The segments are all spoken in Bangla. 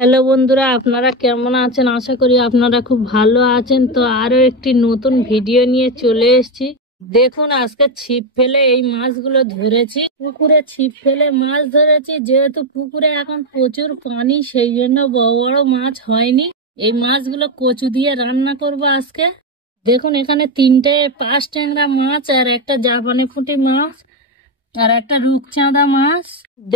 হ্যালো বন্ধুরা, আপনারা কেমন আছেন? আশা করি আপনারা খুব ভালো আছেন। তো আরো একটি নতুন ভিডিও নিয়ে চলে এসেছি। দেখুন, আজকে ছিপ ফেলে এই মাছগুলো ধরেছি। পুকুরে ছিপ ফেলে মাছ ধরেছি। যেহেতু পুকুরে এখন প্রচুর পানি, সেই জন্য বড় বড় মাছ হয়নি। এই মাছগুলো কচু দিয়ে রান্না করব আজকে। দেখুন, এখানে 3টে পাঁচ ট্যাংরা মাছ আর একটা জাপানি পুঁটি মাছ আর একটা রূপচাঁদা মাছ।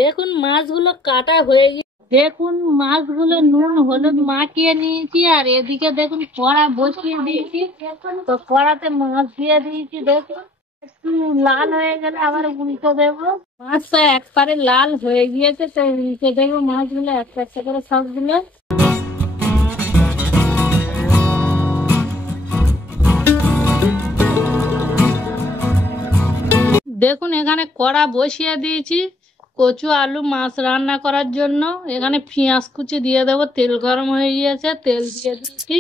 দেখুন, মাছগুলো কাটা হয়ে গেছে। দেখুন, মাছগুলো নুন হলুদ মাখিয়ে নিয়েছি। আর এদিকে দেখুন, কড়া বসিয়ে দিয়েছি। তো কড়াতে মাছ দিয়ে দিয়েছি। দেখুন, একটু লাল হয়ে গেলে আবার উল্টো দেবো। মাছটা একবারে লাল হয়ে গিয়েছে, তো উল্টে দেবো মাছগুলো একটা একটা করে সবগুলো। দেখুন, এখানে কড়া বসিয়ে দিয়েছি কচু আলু মাছ রান্না করার জন্য। এখানে পেঁয়াজ কুচি দিয়ে দেবো। তেল গরম হয়ে গিয়েছে, তেল দিয়ে দিয়েছি।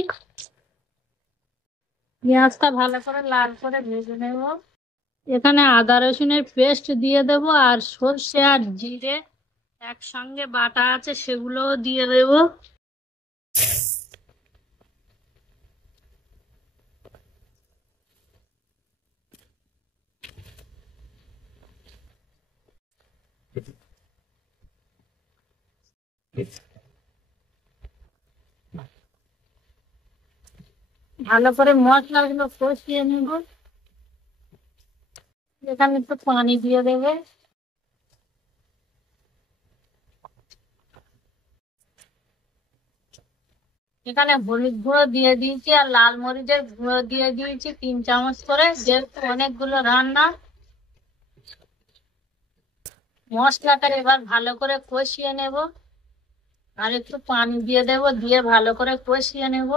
পেঁয়াজটা ভালো করে লাল করে ভেজে নেব। এখানে আদা রসুনের পেস্ট দিয়ে দেবো আর সর্ষে আর জিরে একসঙ্গে বাটা আছে, সেগুলোও দিয়ে দেবো। ভালো করে মশলাগুলো কষিয়ে নেব। এখানে একটু পানি দিয়ে দেবে। এখানে হলুদ গুঁড়ো দিয়ে দিয়েছি আর লাল মরিচের গুঁড়ো দিয়ে দিয়েছি 3 চামচ করে। যেহেতু অনেকগুলো রান্না, মশলাটা এবার ভালো করে কষিয়ে নেব। আর একটু পানি দিয়ে দেব, দিয়ে ভালো করে কষিয়ে নেব।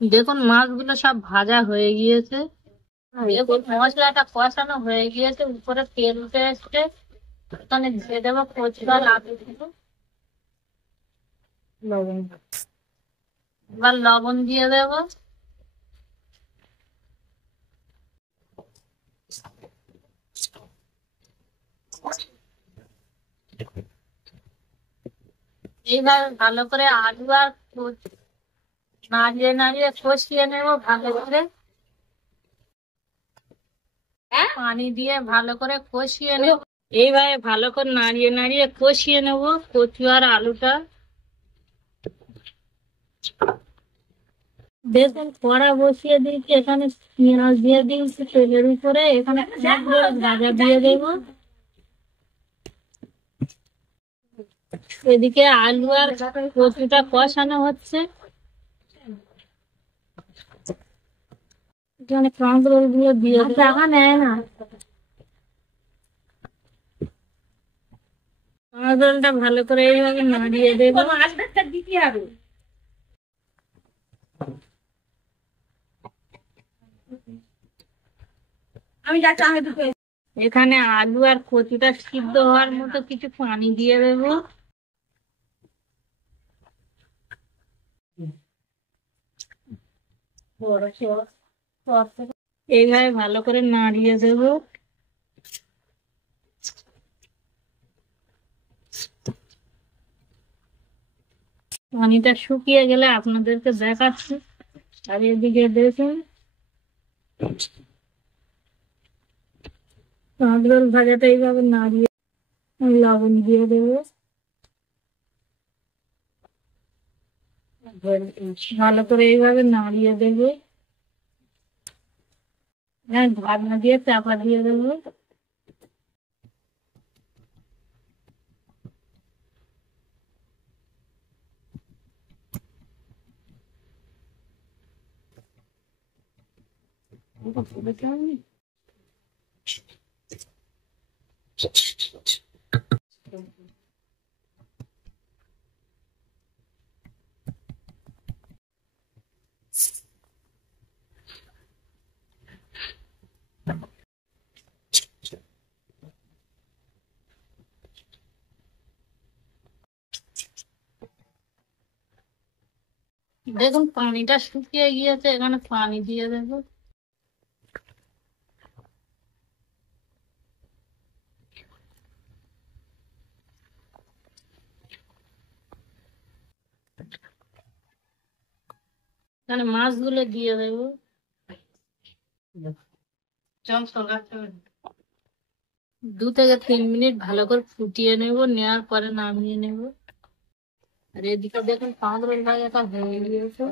দেখুন, মাছগুলো সব ভাজা হয়ে গিয়েছে। দেখুন, মশলাটা কষানো হয়ে গিয়েছে, উপরে তেল উঠে এসছে। এখানে দিয়ে দেবো কচু আর আলু। লবণ, এবার লবণ দিয়ে দেবো। এইবার ভালো করে আলু আর নাড়িয়ে নাড়িয়ে কষিয়ে নেবো ভালো করে। পানি দিয়ে ভালো করে কষিয়ে নেব। এইভাবে ভালো করে নাড়িয়ে নাড়িয়ে কষিয়ে নেব কচু আর আলুটা। দেখুন, কড়া বসিয়ে দিয়েছি। এখানে পেঁয়াজ দিয়ে দিয়েছি তেলের উপরে। এখানে ভাজা দিয়ে দেব। এদিকে আলু আর কচুটা কষানো হচ্ছে। এখানে কাঁকরোল গুলো দিয়ে টাকা নেয় না। কাঁকরোলটা ভালো করে এইভাবে নাড়িয়ে দেবো। এখানে আলু আর কচুটা সিদ্ধ হওয়ার মতো কিছু পানি দিয়ে দেবো। এইভাবে ভালো করে নাড়িয়ে দেবো। পানিটা শুকিয়ে গেলে আপনাদেরকে দেখাচ্ছি। আর এদিকে দেখুন, কাঁকরোল ভাজাটা এইভাবে নাড়িয়ে লবণ দিয়ে দেবো। ভালো করে এইভাবে নাড়িয়ে দেবো। হ্যাঁ, ঢাকনা দিয়ে চাপা দিয়ে দেবো। দেখুন পানিটা শুকিয়ে গিয়েছে, এখানে পানি দিয়ে দেবো। এখানে মাছগুলো দিয়ে দেবো। 2 থেকে 3 মিনিট ভালো করে ফুটিয়ে নেব, নেওয়ার পরে নামিয়ে নেব। আর এদিকে দেখুন 5 ভাজাটা হয়ে গিয়েছে।